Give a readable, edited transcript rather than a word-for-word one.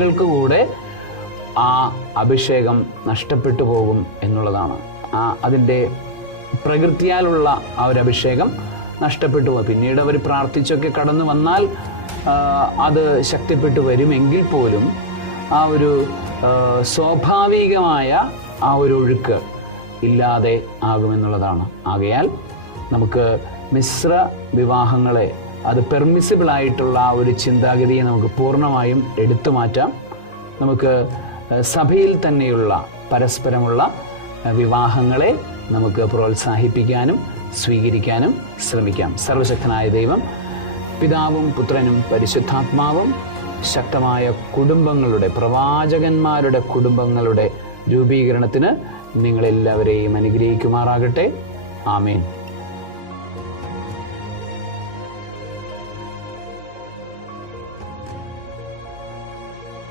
ൾക്ക് കൂടെ ആ അഭിഷേകം നഷ്ടപ്പെട്ടു പോകും എന്നുള്ളതാണ്. അതിൻ്റെ പ്രകൃതിയാലുള്ള ആ ഒരു അഭിഷേകം നഷ്ടപ്പെട്ടു പോകും. പിന്നീട് അവർ പ്രാർത്ഥിച്ചൊക്കെ കടന്നു വന്നാൽ അത് ശക്തിപ്പെട്ടു വരുമെങ്കിൽ പോലും ആ ഒരു സ്വാഭാവികമായ ആ ഒരു ഒഴുക്ക് ഇല്ലാതെ ആകുമെന്നുള്ളതാണ്. ആകയാൽ നമുക്ക് മിശ്ര വിവാഹങ്ങളെ, അത് പെർമിസിബിളായിട്ടുള്ള ആ ഒരു ചിന്താഗതിയെ നമുക്ക് പൂർണ്ണമായും എടുത്തു മാറ്റാം. നമുക്ക് സഭയിൽ തന്നെയുള്ള പരസ്പരമുള്ള വിവാഹങ്ങളെ നമുക്ക് പ്രോത്സാഹിപ്പിക്കാനും സ്വീകരിക്കാനും ശ്രമിക്കാം. സർവശക്തനായ ദൈവം, പിതാവും പുത്രനും പരിശുദ്ധാത്മാവും ശക്തമായ കുടുംബങ്ങളുടെ, പ്രവാചകന്മാരുടെ കുടുംബങ്ങളുടെ രൂപീകരണത്തിന് നിങ്ങളെല്ലാവരെയും അനുഗ്രഹിക്കുമാറാകട്ടെ. ആമേൻ.